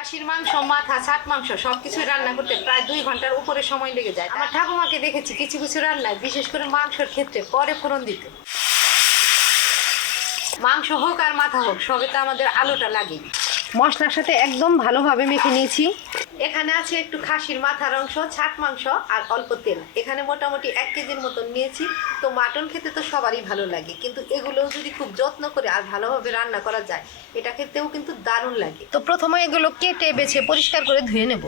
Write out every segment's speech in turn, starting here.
খাসির মাংস, মাথা, ছাট মাংস সবকিছু রান্না করতে প্রায় দুই ঘণ্টার উপরে সময় লেগে যায়। আমার ঠাকুমাকে দেখেছি কিছু কিছু রান্নায়, বিশেষ করে মাংসের ক্ষেত্রে পরে ফোড়ন দিতে। মাংস হোক আর মাথা হোক, সবে তো আমাদের আলোটা লাগে মশলার সাথে একদম ভালোভাবে মেখে নিয়েছি। এখানে আছে একটু খাসির মাথার অংশ, ছাট মাংস আর অল্প তেল। এখানে মোটামুটি এক কেজির মতন নিয়েছি। তো মাটন খেতে তো সবারই ভালো লাগে, কিন্তু এগুলোও যদি খুব যত্ন করে আর ভালোভাবে রান্না করা যায়, এটা খেতেও কিন্তু দারুণ লাগে। তো প্রথমে এগুলো কেটে, বেছে, পরিষ্কার করে ধুয়ে নেব।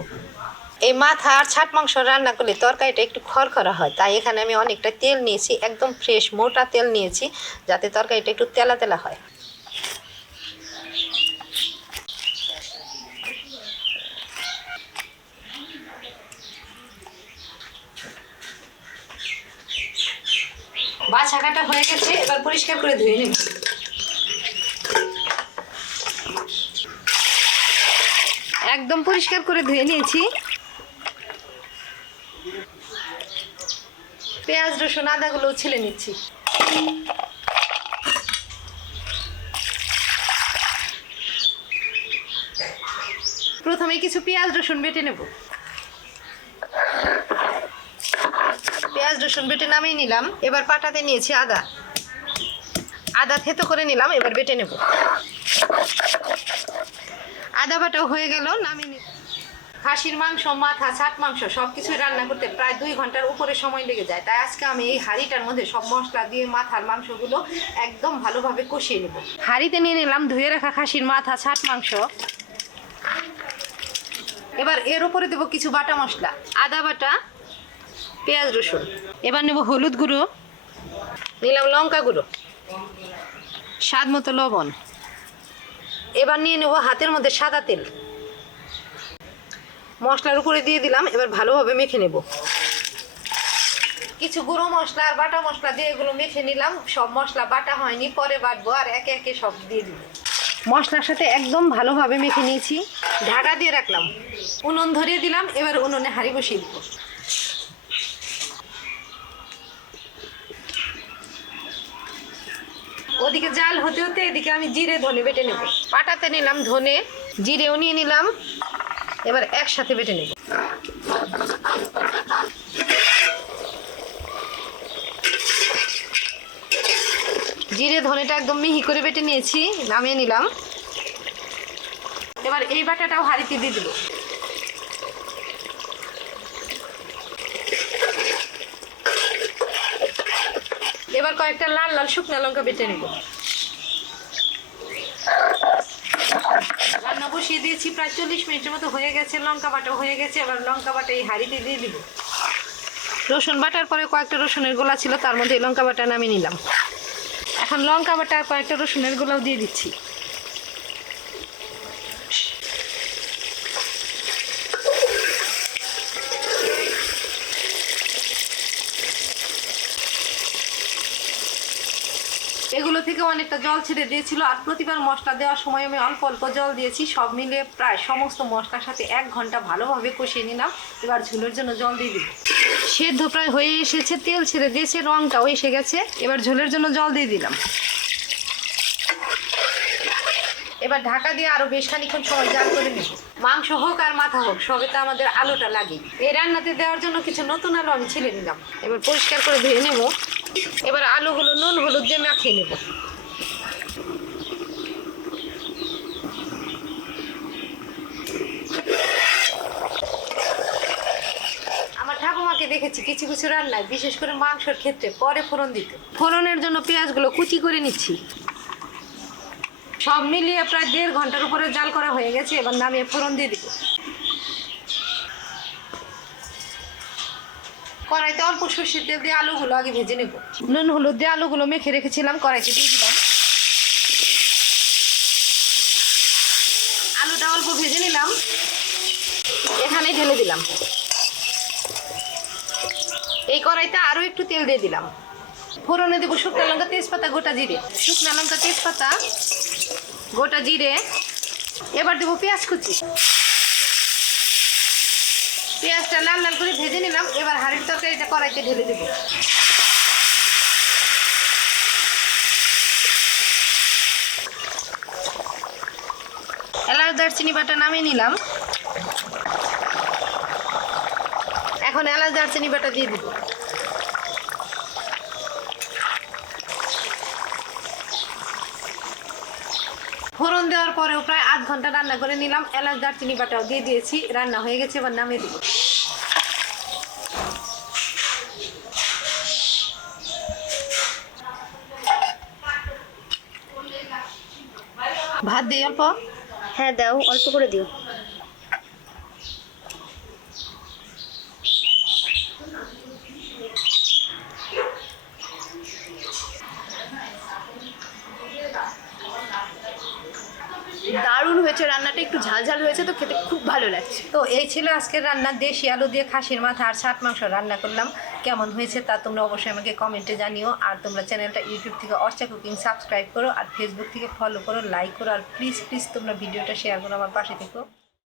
এই মাথা আর ছাট মাংস রান্না করলে তরকারিটা একটু খরখরা হয়, তাই এখানে আমি অনেকটা তেল নিয়েছি, একদম ফ্রেশ মোটা তেল নিয়েছি, যাতে তরকারিটা একটু তেলা তেলা হয়। বাছা কাটা হয়ে গেছে, এবার পরিষ্কার করে ধুয়ে নেব। একদম পরিষ্কার করে ধুয়ে নিয়েছি। পেঁয়াজ, রসুন আদাগুলো ছেলে নিচ্ছি। প্রথমে কিছু পেঁয়াজ, রসুন বেটে নেব পেঁয়াজ রসুন বেটে নামিয়ে নিলাম। এবার পাটাতে নিয়েছি আদা। আদা থেতো করে নিলাম, এবার বেটে নেব। আদা বাটাও হয়ে গেল, নামিয়ে নিলাম। খাসির মাংস, মাথা ছাট মাংস সব কিছুই রান্না করতে প্রায় দুই ঘণ্টার উপরে সময় লেগে যায়। তাই আজকে আমি এই হাঁড়িটার মধ্যে সব মশলা দিয়ে মাথার মাংসগুলো একদম ভালোভাবে কষিয়ে নেব। হাঁড়িতে নিয়ে নিলাম, ধুয়ে রাখা খাসির মাথা ছাট মাংস। এবার এর উপরে দেবো কিছু বাটা মশলা। আদা বাটা পেঁয়াজ রসুন। এবার নেব হলুদ গুঁড়ো। নিলাম লঙ্কা গুঁড়ো। স্বাদ মতো লবণ। এবার নিয়ে নেব হাতের মধ্যে সাদা তেল। মশলার উপরে দিয়ে দিলাম এবার ভালোভাবে মেখে নেব। কিছু গুঁড়ো মশলা আর বাটা মশলা দিয়ে এগুলো মেখে নিলাম। সব মশলা বাটা হয়নি পরে বাটবো আর একে একে সব দিয়ে দিব। মশলার সাথে একদম ভালোভাবে মেখে নিয়েছি। ঢাকা দিয়ে রাখলাম। উনুন ধরিয়ে দিলাম এবার উনুনে হাঁড়ি বসিয়ে দিব। ওদিকে জাল হতে হতে এদিকে আমি জিরে, ধনে বেটে নেব। পাটাতে নিলাম ধনে, জিরেও নিয়ে নিলাম। এবার একসাথে বেটে নেব। জিরে, ধনেটা একদম মিহি করে বেটে নিয়েছি, নামিয়ে নিলাম। এবার এই বাটাটাও হাঁড়িতে দিয়ে দেবো। এবার কয়েকটা লাল লাল শুকনো লঙ্কা বেটে নেব। রান্না বসিয়ে দিয়েছি, প্রায় চল্লিশ মিনিটের মতো হয়ে গেছে, লঙ্কা বাটা হয়ে গেছে, এবার লঙ্কা বাটা এই হাঁড়িতে দিয়ে দিব। রসুন বাটার পরে কয়েকটা রসুনের গোলা ছিল, তার মধ্যে লঙ্কা বাটা নামিয়ে নিলাম। এখন লঙ্কা বাটা কয়েকটা রসুনের গোলাও দিয়ে দিচ্ছি। এগুলো থেকে অনেকটা জল ছেড়ে দিয়েছিল আর প্রতিবার মশলা দেওয়ার সময় আমি অল্প অল্প জল দিয়েছি। সব মিলিয়ে প্রায় সমস্ত মশলার সাথে এক ঘণ্টা ভালোভাবে কষিয়ে নিলাম। এবার ঝোলের জন্য জল দিয়ে দিব। সেদ্ধ প্রায় হয়ে এসেছে, তেল ছেড়ে দিয়েছে রঙটাও এসে গেছে। এবার ঝোলের জন্য জল দিয়ে দিলাম। এবার ঢাকা দিয়ে আরও বেশ খানিক্ষণ সময় জাল করে নেব। মাংস হোক আর মাথা হোক, সবে তো আমাদের আলোটা লাগে। এই রান্নাতে দেওয়ার জন্য কিছু নতুন আলু আমি ছিলে নিলাম। এবার পরিষ্কার করে ধুয়ে নেব। এবার আলুগুলো, নুন, হলুদ দিয়ে মাখিয়ে নেব। দেখেছি, কিছু কিছু রান্নায়, বিশেষ করে মাংসের ক্ষেত্রে পরে ফোড়ন দিতে। ফোড়নের জন্য পেঁয়াজগুলো কুচি করে নিচ্ছি। সব মিলিয়ে প্রায় দেড় ঘণ্টার উপরে জাল করা হয়ে গেছে, এবার নামিয়ে ফোড়ন দিয়ে দিব। কড়াইতে অল্প সর্ষের তেল দিয়ে আলুগুলো আগে ভেজে নেব। নুন, হলুদ দিয়ে আলুগুলো মেখে রেখেছিলাম, কড়াইতে দিয়ে দিলাম। আলুটা অল্প ভেজে নিলাম। এখানে ঢেলে দিলাম। এই কড়াইতে আরও একটু তেল দিয়ে দিলাম। ফোড়নে দেবো শুকনো লঙ্কা, তেজপাতা, গোটা জিরে। শুকনো লঙ্কা, তেজপাতা, গোটা জিরে। এবার দেবো পেঁয়াজ কুচি। পেঁয়াজটা লাল লাল করে ভেজে নিলাম, এবার হাড়ির তরকারিটা কড়াইতে ঢেলে দেবো। এলাচ, দারচিনি, বাটা নামিয়ে নিলাম। এখন এলাচ, দারচিনি, বাটা দিয়ে দিব। ফোড়ন দেওয়ার পরেও প্রায় আধ ঘণ্টা রান্না করে নিলাম। এলাচ, দারচিনি, বাটাও দিয়ে দিয়েছি। রান্না হয়ে গেছে, এবার নামিয়ে দিব। ভাত দিই অল্প হ্যাঁ দাও, অল্প করে দিও দারুণ রান্নাটা একটু ঝালঝাল হয়েছে তো খেতে খুব ভালো লাগছে। তো এই ছিল আজকের রান্না, দেশি আলু দিয়ে খাসির মাথা আর ছাট মাংস রান্না করলাম। কেমন হয়েছে তা তোমরা অবশ্যই আমাকে কমেন্টে জানিও। আর তোমরা চ্যানেলটা ইউটিউব থেকে অর্চা কুকিং সাবস্ক্রাইব করো আর ফেসবুক থেকে ফলো করো লাইক করো। আর প্লিজ প্লিজ তোমরা ভিডিওটা শেয়ার করো আমার পাশে থেকো।